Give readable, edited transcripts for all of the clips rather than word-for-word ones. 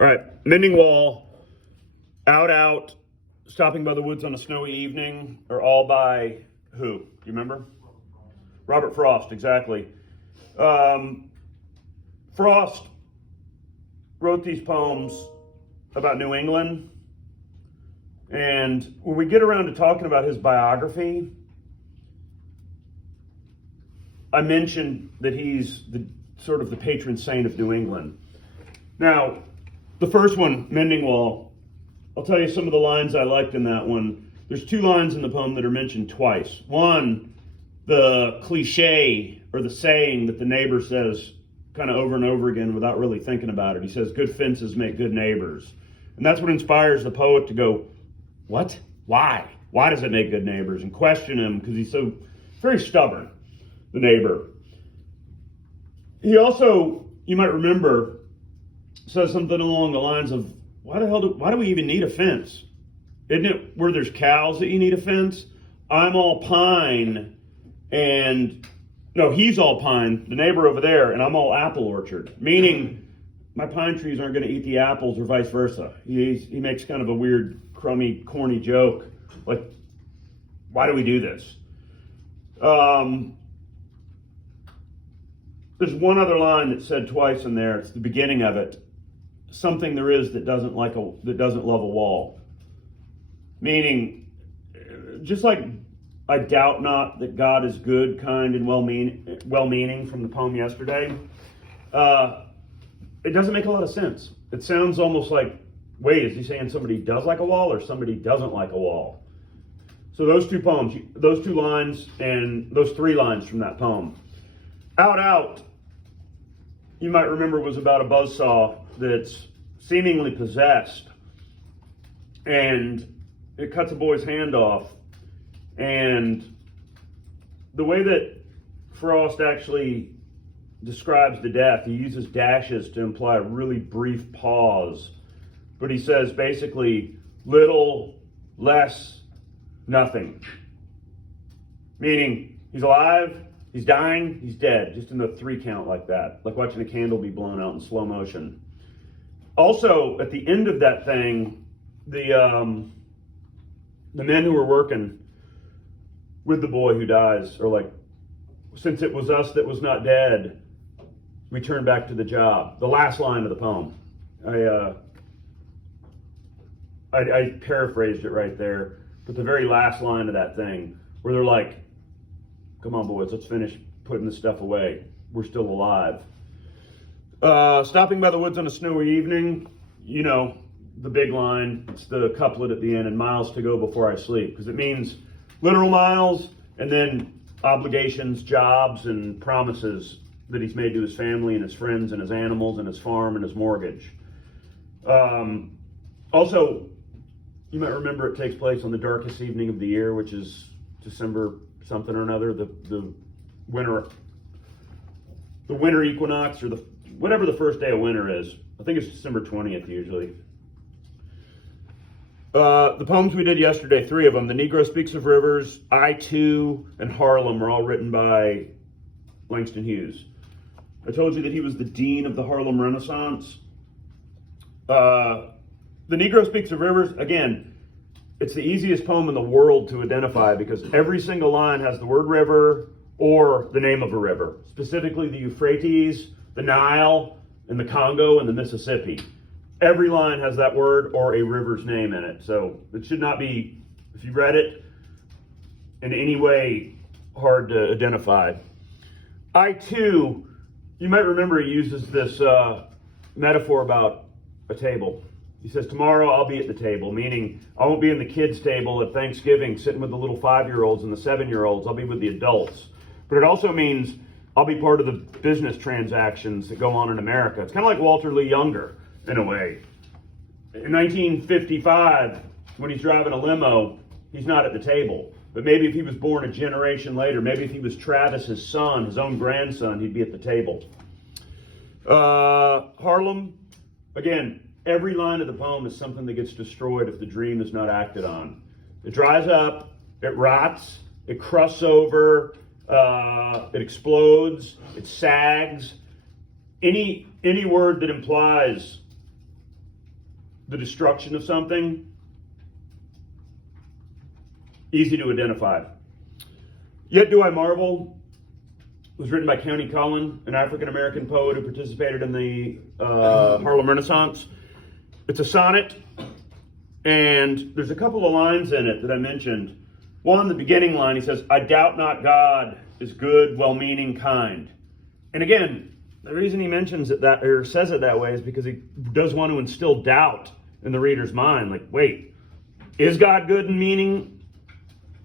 All right, Mending Wall, Out, Stopping by the Woods on a Snowy Evening are all by who? Do you remember? Robert Frost, exactly. Frost wrote these poems about New England. And when we get around to talking about his biography, I mentioned that he's the sort of the patron saint of New England. Now, the first one, Mending Wall, I'll tell you some of the lines I liked in that one. There's two lines in the poem that are mentioned twice. One, the cliche or the saying that the neighbor says kind of over and over again without really thinking about it. He says, good fences make good neighbors. And that's what inspires the poet to go, what? Why? Why does it make good neighbors? And question him because he's so very stubborn, the neighbor. He also, you might remember, says something along the lines of, why do we even need a fence? Isn't it where there's cows that you need a fence? I'm all pine and, no, he's all pine, the neighbor over there, and I'm all apple orchard. Meaning my pine trees aren't going to eat the apples or vice versa. He makes kind of a weird, crummy, corny joke. Like, why do we do this? There's one other line that's said twice in there. It's the beginning of it. Something there is that doesn't love a wall. Meaning, just like I doubt not that God is good, kind, and well-meaning from the poem yesterday, it doesn't make a lot of sense. It sounds almost like, wait, is he saying somebody does like a wall or somebody doesn't like a wall? So those two poems, those two lines, and those three lines from that poem. Out, you might remember, was about a buzzsaw that's seemingly possessed, and it cuts a boy's hand off. And the way that Frost actually describes the death, he uses dashes to imply a really brief pause. But he says basically little, less, nothing. Meaning he's alive, he's dying, he's dead, just in the 3 count like that, like watching a candle be blown out in slow motion. Also, at the end of that thing, the men who were working with the boy who dies are like, since it was us that was not dead, we turn back to the job. The last line of the poem. I paraphrased it right there, but the very last line of that thing, where they're like, come on boys, let's finish putting this stuff away. We're still alive. Stopping by the woods on a snowy evening, you know, the big line, it's the couplet at the end, and miles to go before I sleep, because it means literal miles and then obligations, jobs, and promises that he's made to his family and his friends and his animals and his farm and his mortgage. Also, you might remember it takes place on the darkest evening of the year, which is December something or another, the winter equinox, or whatever the first day of winter is. I think it's December 20th usually. The poems we did yesterday, 3 of them, The Negro Speaks of Rivers, I Too, and Harlem, are all written by Langston Hughes. I told you that he was the dean of the Harlem Renaissance. The Negro Speaks of Rivers, again, it's the easiest poem in the world to identify because every single line has the word river or the name of a river, specifically the Euphrates, the Nile, and the Congo, and the Mississippi. Every line has that word or a river's name in it. So it should not be, if you read it, in any way hard to identify. I Too, you might remember he uses this metaphor about a table. He says, tomorrow I'll be at the table, meaning I won't be in the kids' table at Thanksgiving sitting with the little 5-year-olds and the 7-year-olds. I'll be with the adults. But it also means I'll be part of the business transactions that go on in America. It's kind of like Walter Lee Younger, in a way. In 1955, when he's driving a limo, he's not at the table. But maybe if he was born a generation later, maybe if he was Travis's son, his own grandson, he'd be at the table. Harlem, again, every line of the poem is something that gets destroyed if the dream is not acted on. It dries up, it rots, it crusts over, it explodes, it sags. Any word that implies the destruction of something, easy to identify. Yet Do I Marvel was written by Countee Cullen, an African-American poet who participated in the Harlem Renaissance. It's a sonnet, and there's a couple of lines in it that I mentioned. One, the beginning line, he says, "I doubt not God is good, well-meaning, kind." And again, the reason he mentions it that, or says it that way, is because he does want to instill doubt in the reader's mind. Like, wait, is God good and meaning,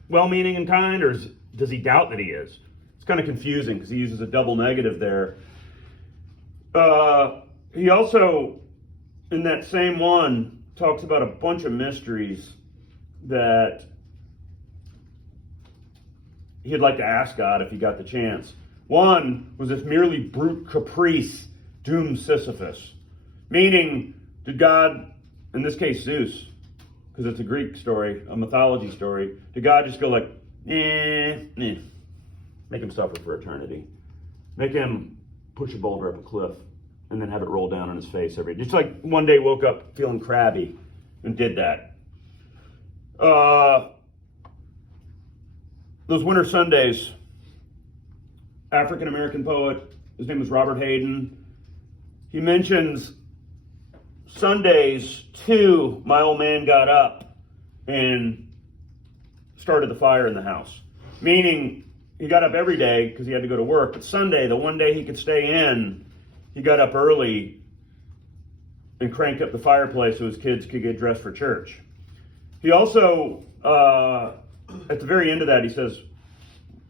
well-meaning and kind, or does he doubt that he is? It's kind of confusing because he uses a double negative there. He also, in that same one, talks about a bunch of mysteries that he'd like to ask God if he got the chance. One was if merely brute caprice doomed Sisyphus. Meaning, did God, in this case Zeus, because it's a Greek story, a mythology story, did God just go like, make him suffer for eternity? Make him push a boulder up a cliff and then have it roll down on his face every day. Just like one day woke up feeling crabby and did that. Those winter Sundays, African-American poet, his name was Robert Hayden, he mentions Sundays too, my old man got up and started the fire in the house. Meaning, he got up every day because he had to go to work, but Sunday, the one day he could stay in, he got up early and cranked up the fireplace so his kids could get dressed for church. He also, at the very end of that, he says,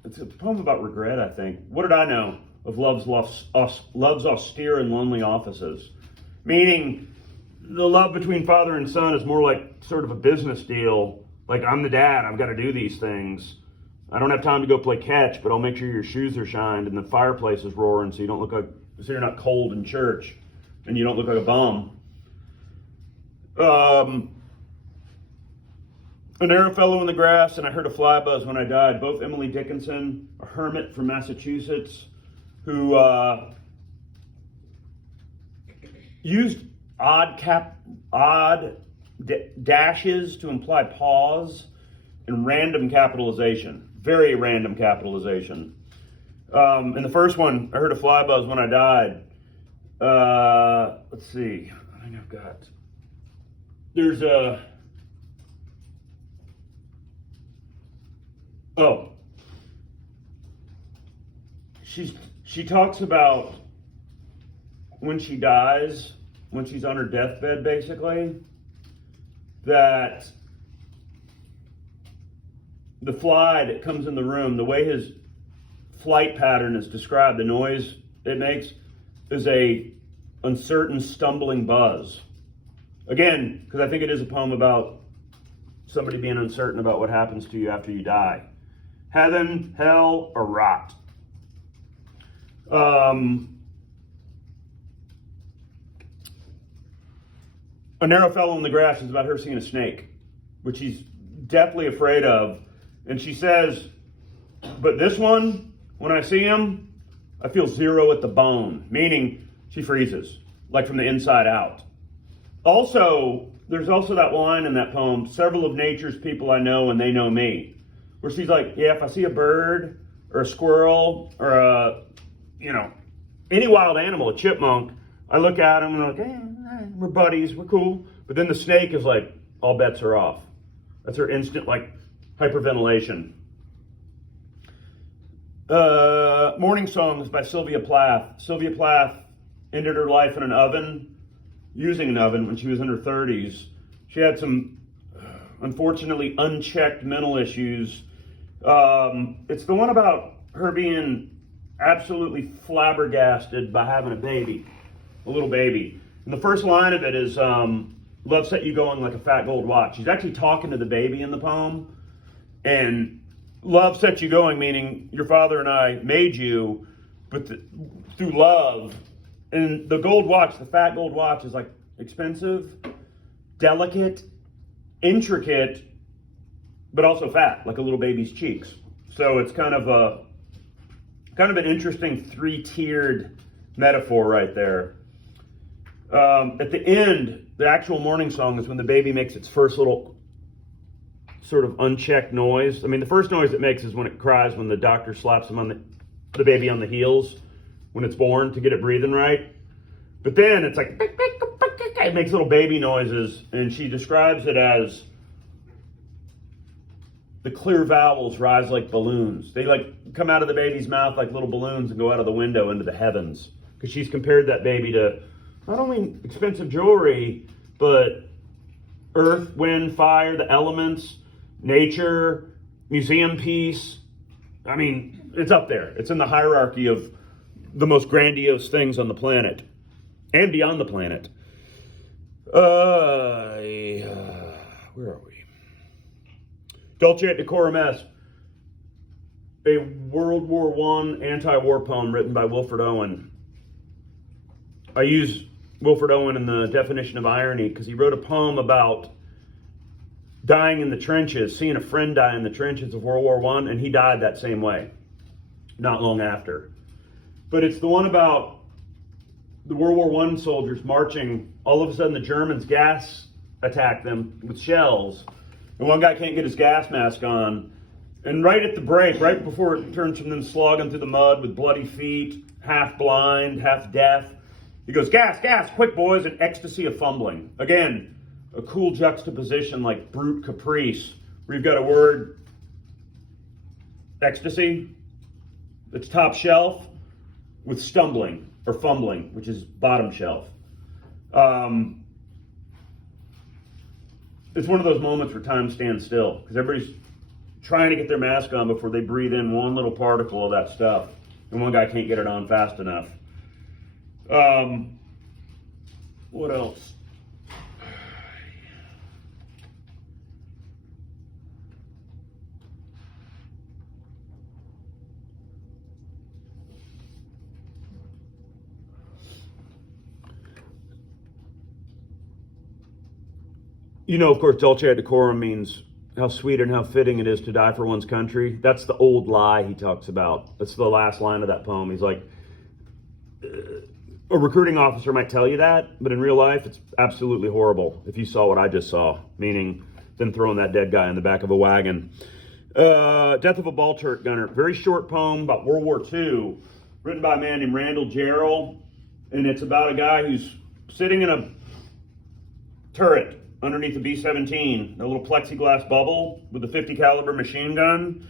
it's a poem about regret, I think. What did I know of love's austere and lonely offices? Meaning, the love between father and son is more like sort of a business deal. Like, I'm the dad, I've got to do these things. I don't have time to go play catch, but I'll make sure your shoes are shined and the fireplace is roaring so you don't look like, so you're not cold in church and you don't look like a bum. An arrow fell in the grass and I heard a fly buzz when I died. Both Emily Dickinson, a hermit from Massachusetts, who used odd dashes to imply pause and random capitalization. Very random capitalization. In the first one, I heard a fly buzz when I died. Let's see. I think I've got... There's a... Oh. She talks about when she dies, when she's on her deathbed, basically, that the fly that comes in the room, the way his flight pattern is described, the noise it makes, is a uncertain, stumbling buzz. Again, because I think it is a poem about somebody being uncertain about what happens to you after you die. Heaven, hell, or rot. A Narrow Fellow in the Grass is about her seeing a snake, which she's deathly afraid of. And she says, but this one, when I see him, I feel zero at the bone, meaning she freezes, like from the inside out. Also, there's also that line in that poem, several of nature's people I know and they know me, where she's like, yeah, if I see a bird or a squirrel or any wild animal, a chipmunk, I look at them and I'm like, we're buddies, we're cool. But then the snake is like, all bets are off. That's her instant, like, hyperventilation. Morning Songs by Sylvia Plath. Sylvia Plath ended her life in an oven, using an oven when she was in her 30s. She had some, unfortunately, unchecked mental issues. It's the one about her being absolutely flabbergasted by having a little baby. And the first line of it is, love set you going like a fat gold watch. She's actually talking to the baby in the poem. And love set you going, meaning your father and I made you, but through love. And the gold watch, the fat gold watch, is like expensive, delicate, intricate, but also fat, like a little baby's cheeks. So it's kind of an interesting three-tiered metaphor right there. At the end, the actual morning song is when the baby makes its first little sort of unchecked noise. I mean, the first noise it makes is when it cries when the doctor slaps him on the baby on the heels when it's born to get it breathing right. But then it's like, it makes little baby noises, and she describes it as the clear vowels rise like balloons. They like come out of the baby's mouth like little balloons and go out of the window into the heavens. Because she's compared that baby to not only expensive jewelry, but earth, wind, fire, the elements, nature, museum piece. I mean, it's up there. It's in the hierarchy of the most grandiose things on the planet and beyond the planet. Where are we? Dulce et Decorum Est, a World War I anti-war poem written by Wilfred Owen. I use Wilfred Owen in the definition of irony because he wrote a poem about dying in the trenches, seeing a friend die in the trenches of World War I, and he died that same way, not long after. But it's the one about the World War I soldiers marching. All of a sudden, the Germans gas attack them with shells, and one guy can't get his gas mask on. And right at the break, right before it turns from them slogging through the mud with bloody feet, half blind, half deaf, he goes, gas, gas, quick boys, and ecstasy of fumbling. Again, a cool juxtaposition like brute caprice, where you've got a word, ecstasy, that's top shelf, with stumbling or fumbling, which is bottom shelf. It's one of those moments where time stands still because everybody's trying to get their mask on before they breathe in one little particle of that stuff, and one guy can't get it on fast enough. What else? You know, of course, Dulce et Decorum means how sweet and how fitting it is to die for one's country. That's the old lie he talks about. That's the last line of that poem. He's like, a recruiting officer might tell you that, but in real life, it's absolutely horrible if you saw what I just saw, meaning them throwing that dead guy in the back of a wagon. Death of a Ball Turret Gunner. Very short poem about World War II, written by a man named Randall Jarrell, and it's about a guy who's sitting in a turret underneath a B-17, a little plexiglass bubble with a 50 caliber machine gun.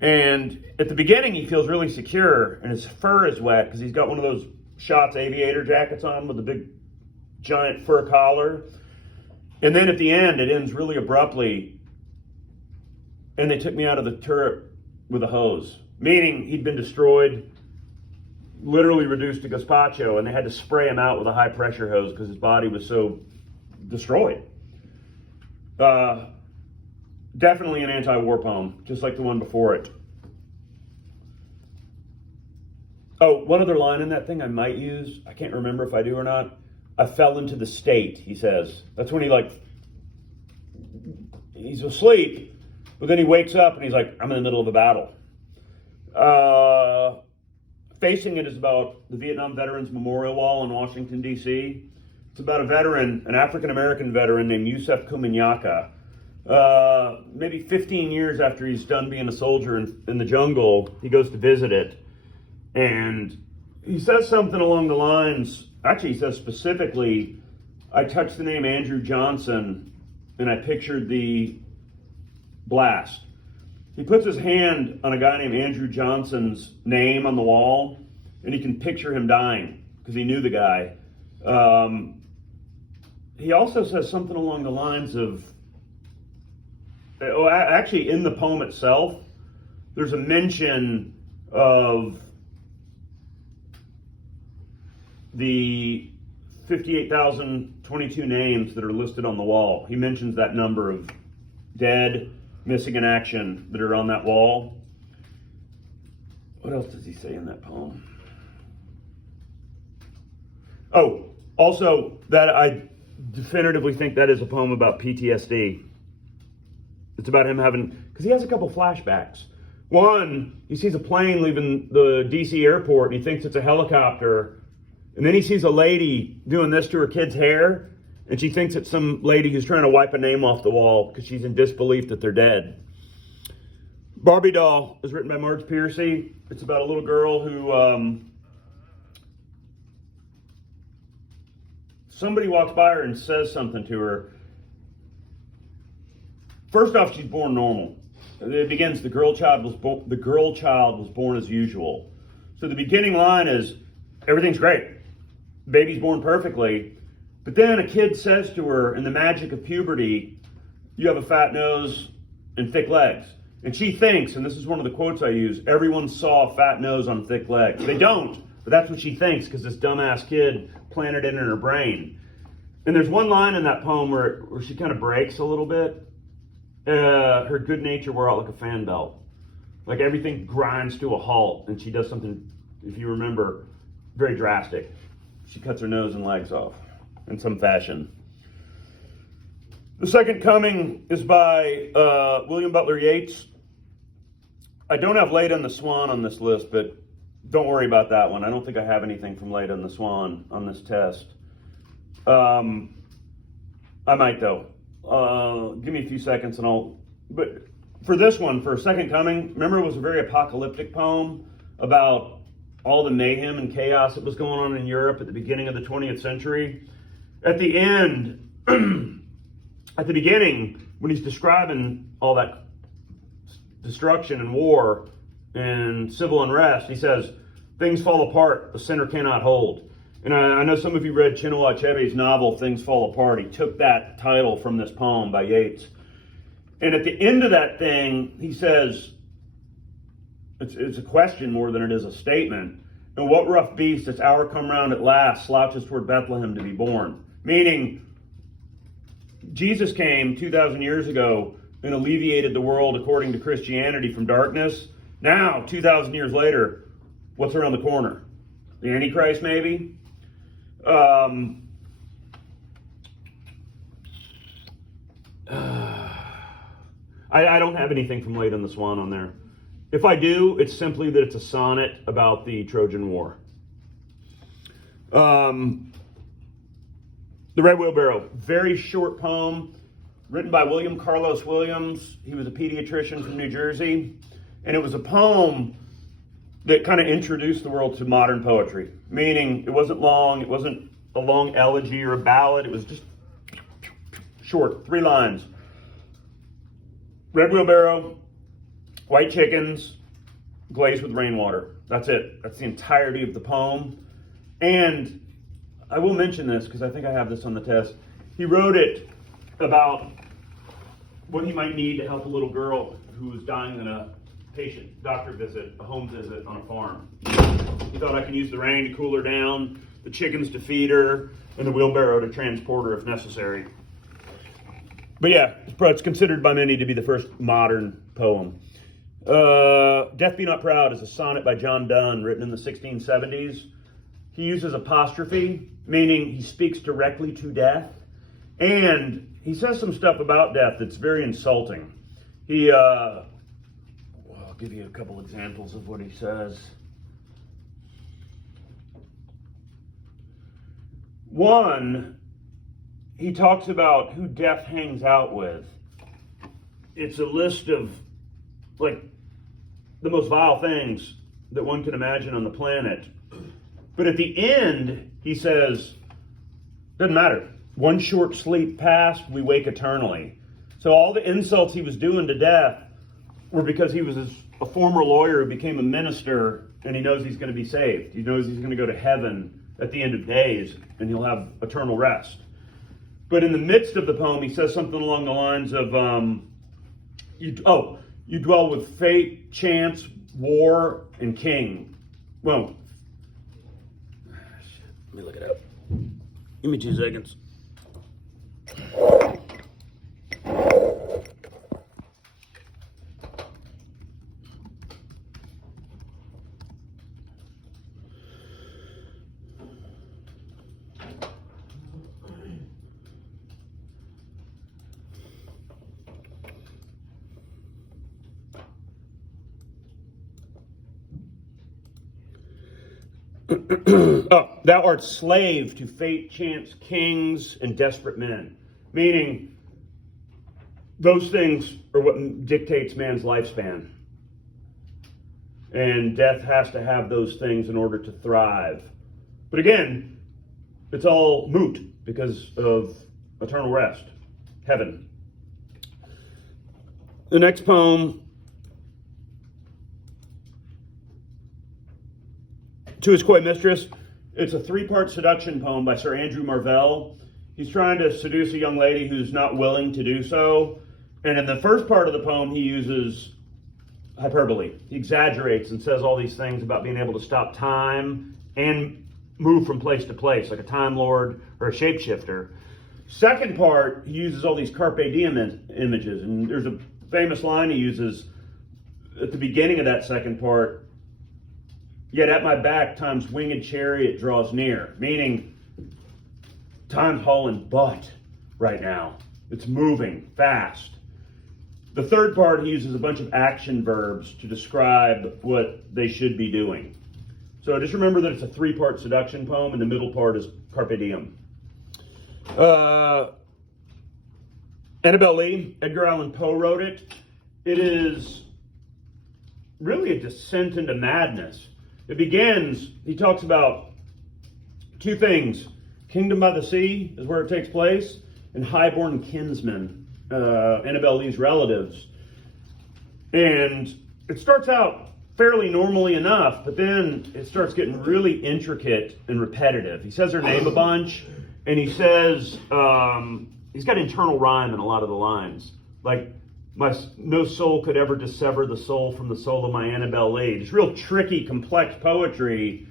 And at the beginning, he feels really secure, and his fur is wet because he's got one of those Shots aviator jackets on with a big giant fur collar. And then at the end, it ends really abruptly. And they took me out of the turret with a hose, meaning he'd been destroyed, literally reduced to gazpacho, and they had to spray him out with a high pressure hose because his body was so destroyed. Definitely an anti-war poem, just like the one before it. Oh, one other line in that thing I might use. I can't remember if I do or not. I fell into the state, he says. That's when he's asleep, but then he wakes up and he's like, I'm in the middle of a battle. Facing It is about the Vietnam Veterans Memorial Wall in Washington, D.C. It's about a veteran, an African-American veteran named Yusef Kuminyaka. Maybe 15 years after he's done being a soldier in the jungle, he goes to visit it. And he says something along the lines, actually he says specifically, I touched the name Andrew Johnson and I pictured the blast. He puts his hand on a guy named Andrew Johnson's name on the wall, and he can picture him dying because he knew the guy. He also says something along the lines of, actually in the poem itself, there's a mention of the 58,022 names that are listed on the wall. He mentions that number of dead, missing in action that are on that wall. What else does he say in that poem? Oh, also, that I definitively think that is a poem about PTSD. It's about him having, because he has a couple flashbacks. One, he sees a plane leaving the DC airport and he thinks it's a helicopter, And then he sees a lady doing this to her kid's hair, and she thinks it's some lady who's trying to wipe a name off the wall because she's in disbelief that they're dead. Barbie Doll is written by Marge Piercy. It's about a little girl who somebody walks by her and says something to her. First off, she's born normal. It begins, the girl child was born as usual. So the beginning line is, everything's great. Baby's born perfectly. But then a kid says to her, in the magic of puberty, you have a fat nose and thick legs. And she thinks, and this is one of the quotes I use, everyone saw a fat nose on thick legs. They don't, but that's what she thinks because this dumbass kid planted it in her brain. And there's one line in that poem where she kind of breaks a little bit. Her good nature wore out like a fan belt. Like everything grinds to a halt, and she does something, if you remember, very drastic. She cuts her nose and legs off in some fashion. The Second Coming is by William Butler Yeats. I don't have Leda and the Swan on this list, but don't worry about that one. I don't think I have anything from Leda and the Swan on this test. I might though. Give me a few seconds but for this one, for Second Coming, remember it was a very apocalyptic poem about all the mayhem and chaos that was going on in Europe at the beginning of the 20th century. At the end, at the beginning, when he's describing all that destruction and war and civil unrest, he says, things fall apart, the center cannot hold. And I know some of you read Chinua Achebe's novel, Things Fall Apart. He took that title from this poem by Yeats. And at the end of that thing, he says, it's a question more than it is a statement. And what rough beast, its hour come round at last, slouches toward Bethlehem to be born. Meaning, Jesus came 2,000 years ago and alleviated the world according to Christianity from darkness. Now, 2,000 years later, what's around the corner? The Antichrist, maybe? I don't have anything from Leda and the Swan on there. If I do, it's simply that it's a sonnet about the Trojan War. The Red Wheelbarrow, very short poem, written by William Carlos Williams. He was a pediatrician from New Jersey. And it was a poem that kind of introduced the world to modern poetry. Meaning, it wasn't long, it wasn't a long elegy or a ballad, it was just short, 3 lines. Red Wheelbarrow, white chickens, glazed with rainwater. That's it. That's the entirety of the poem. And I will mention this because I think I have this on the test. He wrote it about what he might need to help a little girl who was dying in a patient doctor visit, a home visit on a farm. He thought, I can use the rain to cool her down, the chickens to feed her, and the wheelbarrow to transport her if necessary. But yeah, it's considered by many to be the first modern poem. Death Be Not Proud is a sonnet by John Donne written in the 1670s. He uses apostrophe, meaning he speaks directly to death. And he says some stuff about death that's very insulting. I'll give you a couple examples of what he says. One, he talks about who death hangs out with. It's a list of, like, the most vile things that one can imagine on the planet. But at the end, he says, doesn't matter. One short sleep past, we wake eternally. So all the insults he was doing to death were because he was a former lawyer who became a minister, and he knows he's going to be saved. He knows he's going to go to heaven at the end of days, and he'll have eternal rest. But in the midst of the poem, he says something along the lines of, you dwell with fate, chance, war, and king. Well, let me look it up. Give me 2 seconds. Oh, thou art slave to fate, chance, kings, and desperate men. Meaning, those things are what dictates man's lifespan. And death has to have those things in order to thrive. But again, it's all moot because of eternal rest, heaven. The next poem, To His Coy Mistress. It's a 3-part seduction poem by Sir Andrew Marvell. He's trying to seduce a young lady who's not willing to do so. And in the first part of the poem, he uses hyperbole. He exaggerates and says all these things about being able to stop time and move from place to place, like a Time Lord or a shapeshifter. Second part, he uses all these carpe diem images. And there's a famous line he uses at the beginning of that second part. Yet at my back, time's winged chariot draws near. Meaning, time's hauling butt right now. It's moving fast. The third part, he uses a bunch of action verbs to describe what they should be doing. So just remember that it's a 3-part seduction poem, and the middle part is carpe diem. Annabel Lee, Edgar Allan Poe wrote it. It is really a descent into madness. It begins, he talks about 2 things. Kingdom by the Sea is where it takes place, and highborn kinsmen, Annabel Lee's relatives. And it starts out fairly normally enough, but then it starts getting really intricate and repetitive. He says her name a bunch, and he says, he's got internal rhyme in a lot of the lines. Like, no soul could ever dissever the soul from the soul of my Annabel Lee. It's real tricky, complex poetry.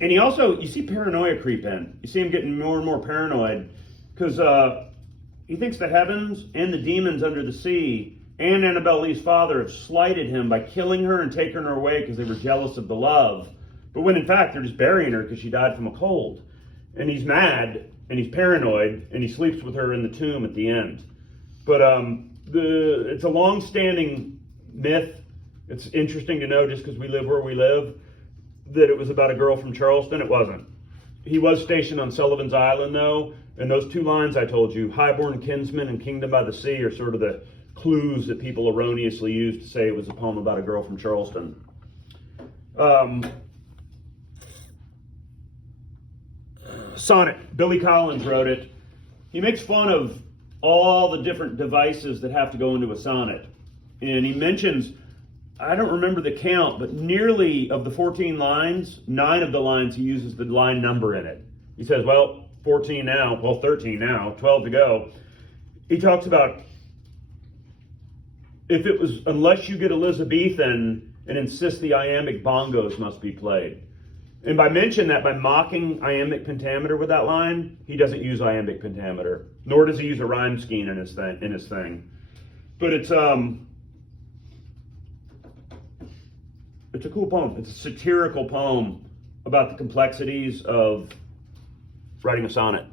And he also, you see paranoia creep in. You see him getting more and more paranoid because he thinks the heavens and the demons under the sea and Annabel Lee's father have slighted him by killing her and taking her away because they were jealous of the love. But when in fact they're just burying her because she died from a cold. And he's mad and he's paranoid and he sleeps with her in the tomb at the end. But it's a long-standing myth. It's interesting to know, just because we live where we live, that it was about a girl from Charleston. It wasn't. He was stationed on Sullivan's Island, though, and those 2 lines I told you, highborn kinsman and kingdom by the sea, are sort of the clues that people erroneously use to say it was a poem about a girl from Charleston. Sonnet. Billy Collins wrote it. He makes fun of all the different devices that have to go into a sonnet. And he mentions, I don't remember the count, but nearly of the 14 lines, 9 of the lines he uses the line number in it. He says, well, 14 now, well, 13 now, 12 to go. He talks about if it was, unless you get Elizabethan and insist the iambic bongos must be played. And by mentioning that, by mocking iambic pentameter with that line, he doesn't use iambic pentameter, nor does he use a rhyme scheme in his thing. But it's a cool poem. It's a satirical poem about the complexities of writing a sonnet.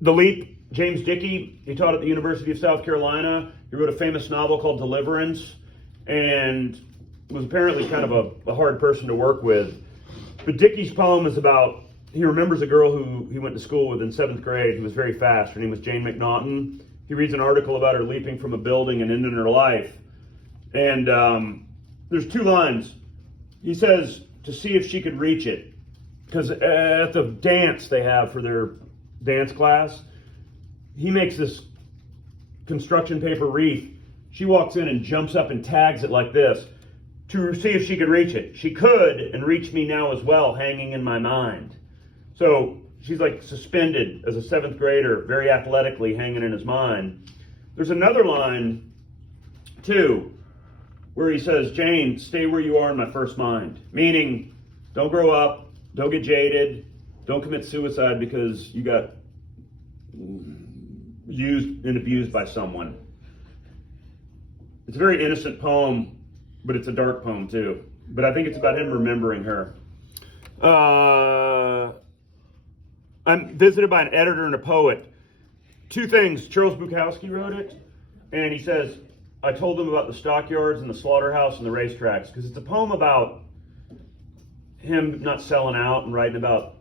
The Leap, James Dickey, he taught at the University of South Carolina. He wrote a famous novel called Deliverance, and was apparently kind of a hard person to work with. But Dickey's poem is about, he remembers a girl who he went to school with in 7th grade who was very fast. Her name was Jane McNaughton. He reads an article about her leaping from a building and ending her life. And there's 2 lines. He says to see if she could reach it. Because at the dance they have for their dance class, he makes this construction paper wreath. She walks in and jumps up and tags it like this, to see if she could reach it. She could, and reach me now as well, hanging in my mind. So she's like suspended as a 7th grader, very athletically hanging in his mind. There's another line, too, where he says, Jane, stay where you are in my first mind. Meaning, don't grow up, don't get jaded, don't commit suicide because you got used and abused by someone. It's a very innocent poem, but it's a dark poem too. But I think it's about him remembering her. I'm visited by an editor and a poet. 2 things. Charles Bukowski wrote it, and he says, I told them about the stockyards and the slaughterhouse and the racetracks, because it's a poem about him not selling out and writing about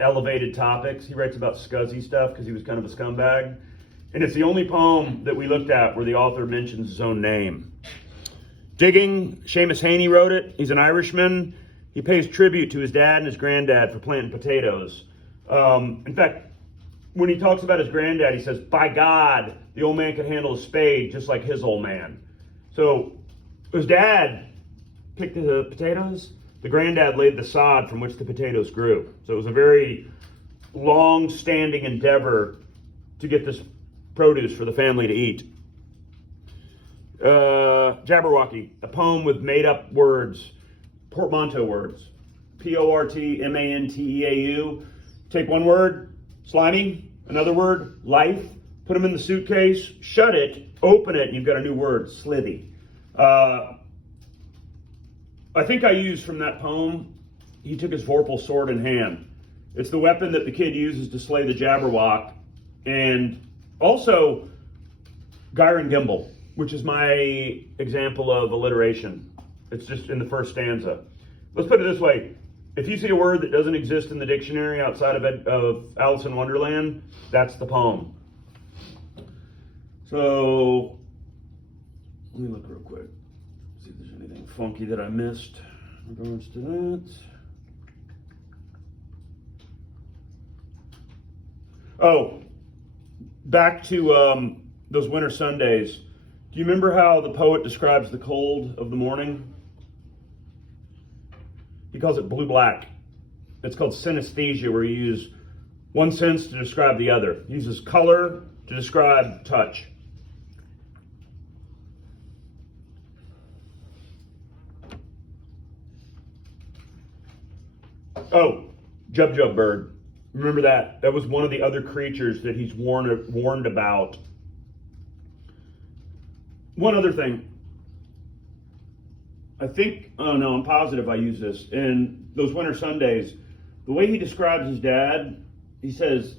elevated topics. He writes about scuzzy stuff because he was kind of a scumbag. And it's the only poem that we looked at where the author mentions his own name. Digging, Seamus Haney wrote it. He's an Irishman. He pays tribute to his dad and his granddad for planting potatoes. In fact, when he talks about his granddad, he says, by God, the old man could handle a spade just like his old man. So his dad picked the potatoes. The granddad laid the sod from which the potatoes grew. So it was a very long-standing endeavor to get this produce for the family to eat. Jabberwocky, a poem with made-up words, portmanteau words. Portmanteau. Take one word, slimy, another word, life, put them in the suitcase, shut it, open it, and you've got a new word, slithy. I think I used from that poem, he took his vorpal sword in hand. It's the weapon that the kid uses to slay the Jabberwock. And also, Gyron Gimble, which is my example of alliteration. It's just in the first stanza. Let's put it this way. If you see a word that doesn't exist in the dictionary outside of Alice in Wonderland, that's the poem. So, let me look real quick. See if there's anything funky that I missed in regards to that. Oh, back to those winter Sundays. Do you remember how the poet describes the cold of the morning? He calls it blue-black. It's called synesthesia, where you use one sense to describe the other. He uses color to describe touch. Oh, Jub bird. Remember that? That was one of the other creatures that he's warned about. One other thing. I think, oh no, I'm positive I use this. In those winter Sundays, the way he describes his dad, he says,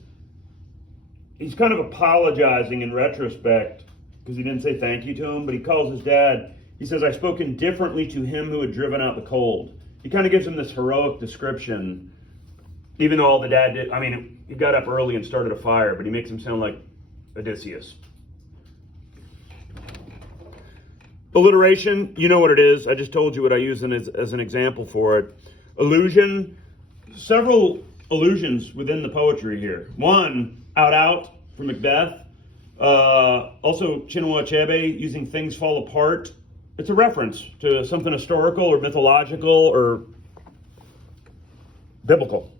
he's kind of apologizing in retrospect because he didn't say thank you to him, but he calls his dad, he says, I spoke indifferently to him who had driven out the cold. He kind of gives him this heroic description, even though all the dad did, I mean, he got up early and started a fire, but he makes him sound like Odysseus. Alliteration, you know what it is. I just told you what I use as an example for it. Allusion, several allusions within the poetry here. One, out from Macbeth. Also, Chinua Achebe using things fall apart. It's a reference to something historical or mythological or biblical.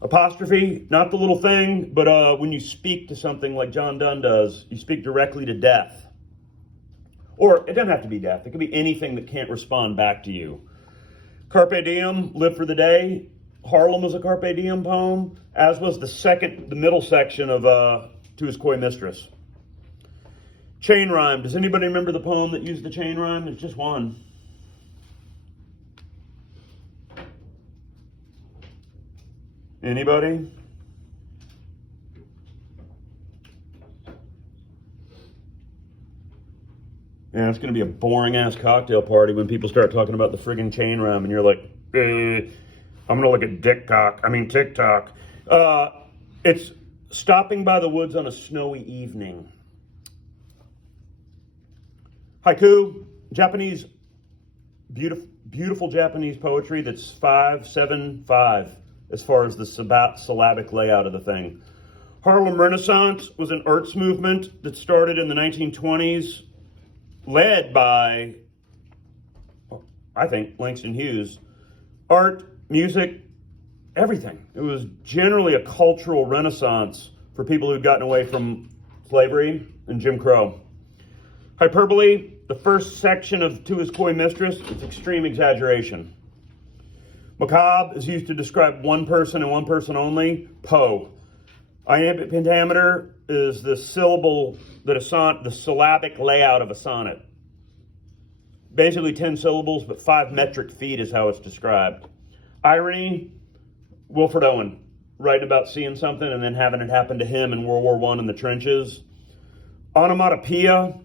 Apostrophe, not the little thing, but when you speak to something like John Donne does, you speak directly to death. Or it doesn't have to be death. It could be anything that can't respond back to you. Carpe diem, live for the day. Harlem was a Carpe diem poem, as was the middle section of To His Coy Mistress. Chain rhyme. Does anybody remember the poem that used the chain rhyme? There's just one. Anybody? Yeah, it's going to be a boring-ass cocktail party when people start talking about the friggin' chain rhyme, and you're like, I'm going to look at TikTok. It's stopping by the woods on a snowy evening. Haiku, Japanese, beautiful Japanese poetry that's 5-7-5 as far as the syllabic layout of the thing. Harlem Renaissance was an arts movement that started in the 1920s, led by, I think, Langston Hughes. Art, music, everything. It was generally a cultural renaissance for people who'd gotten away from slavery and Jim Crow. Hyperbole, the first section of To His Coy Mistress, it's extreme exaggeration. Macabre is used to describe one person and one person only, Poe. Iambic pentameter is the the syllabic layout of a sonnet. Basically 10 syllables, but 5 metric feet is how it's described. Irony, Wilfred Owen, writing about seeing something and then having it happen to him in World War I in the trenches. Onomatopoeia,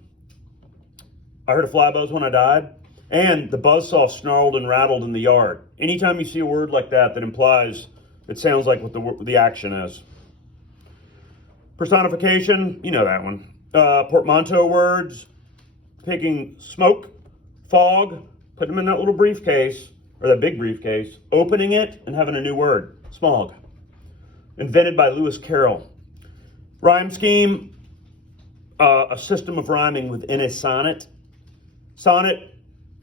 I heard a fly buzz when I died, and the buzzsaw snarled and rattled in the yard. Anytime you see a word like that that implies it sounds like what the action is. Personification, you know that one. Portmanteau words, taking smoke, fog, putting them in that little briefcase, or that big briefcase, opening it, and having a new word, smog. Invented by Lewis Carroll. Rhyme scheme, a system of rhyming within a sonnet. Sonnet,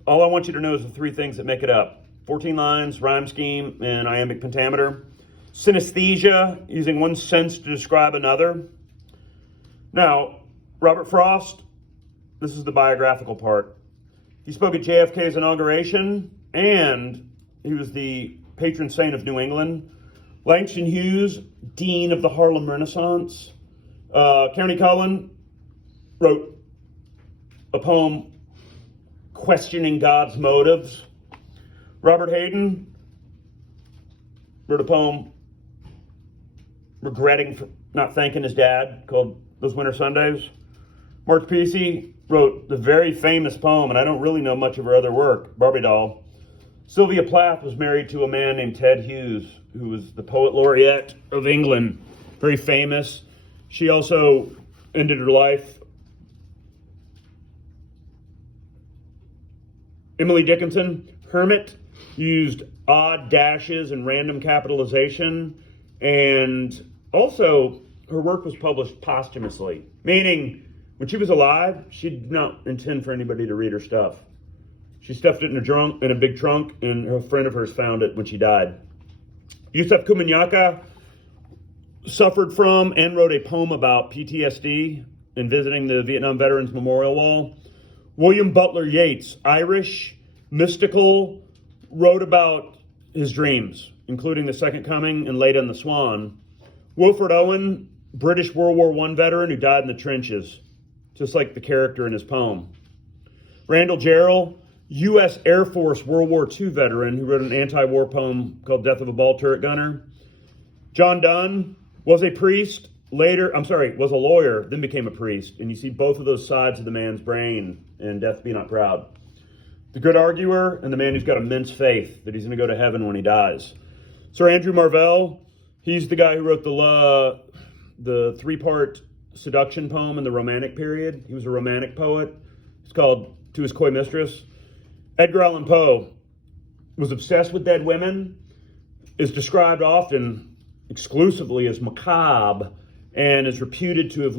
all I want you to know is the three things that make it up. 14 lines, rhyme scheme, and iambic pentameter. Synesthesia, using one sense to describe another. Now, Robert Frost, this is the biographical part. He spoke at JFK's inauguration, and he was the patron saint of New England. Langston Hughes, dean of the Harlem Renaissance. County Cullen wrote a poem questioning God's motives. Robert Hayden wrote a poem regretting not thanking his dad called Those Winter Sundays. Mark Pesce wrote the very famous poem, and I don't really know much of her other work, Barbie Doll. Sylvia Plath was married to a man named Ted Hughes, who was the poet laureate of England, very famous. She also ended her life. Emily Dickinson, hermit, used odd dashes and random capitalization, and also her work was published posthumously, meaning when she was alive, she did not intend for anybody to read her stuff. She stuffed it in a big trunk, and a friend of hers found it when she died. Yusef Komunyakaa suffered from and wrote a poem about PTSD in visiting the Vietnam Veterans Memorial Wall. William Butler Yeats, Irish, mystical, wrote about his dreams, including the Second Coming and Leda and the Swan. Wilfred Owen, British World War I veteran who died in the trenches, just like the character in his poem. Randall Jarrell, U.S. Air Force World War II veteran who wrote an anti-war poem called Death of a Ball Turret Gunner. John Donne was a lawyer, then became a priest. And you see both of those sides of the man's brain in Death Be Not Proud. The good arguer and the man who's got immense faith that he's going to go to heaven when he dies. Sir Andrew Marvell, he's the guy who wrote the three-part seduction poem in the Romantic period. He was a Romantic poet. It's called To His Coy Mistress. Edgar Allan Poe was obsessed with dead women, is described often exclusively as macabre, and is reputed to have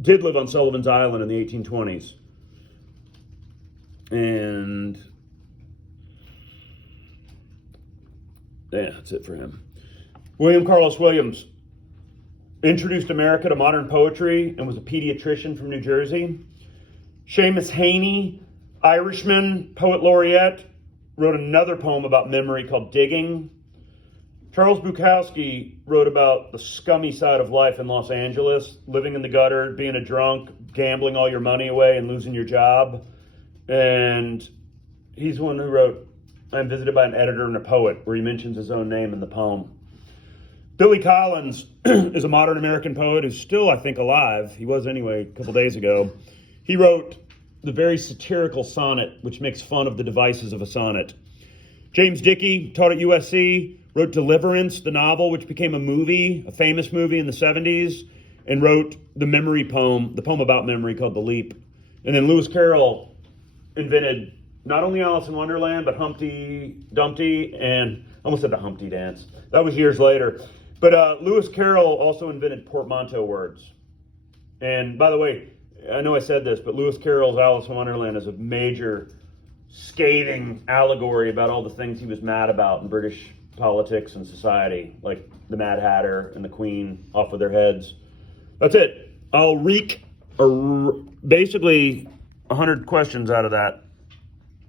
did live on Sullivan's Island in the 1820s. And yeah, that's it for him. William Carlos Williams introduced America to modern poetry and was a pediatrician from New Jersey. Seamus Heaney, Irishman, poet laureate, wrote another poem about memory called Digging. Charles Bukowski wrote about the scummy side of life in Los Angeles, living in the gutter, being a drunk, gambling all your money away and losing your job. And he's the one who wrote I'm Visited by an Editor and a Poet, where he mentions his own name in the poem. Billy Collins is a modern American poet who's still, I think, alive. He was anyway a couple days ago. He wrote the very satirical sonnet, which makes fun of the devices of a sonnet. James Dickey taught at USC, wrote Deliverance, the novel, which became a famous movie in the 70s, and wrote the poem about memory called The Leap. And then Lewis Carroll invented not only Alice in Wonderland, but Humpty Dumpty, and I almost said the Humpty Dance. That was years later. But Lewis Carroll also invented portmanteau words. And by the way, I know I said this, but Lewis Carroll's Alice in Wonderland is a major scathing allegory about all the things he was mad about in British politics and society, like the Mad Hatter and the Queen off with their heads. That's it. I'll basically 100 questions out of that.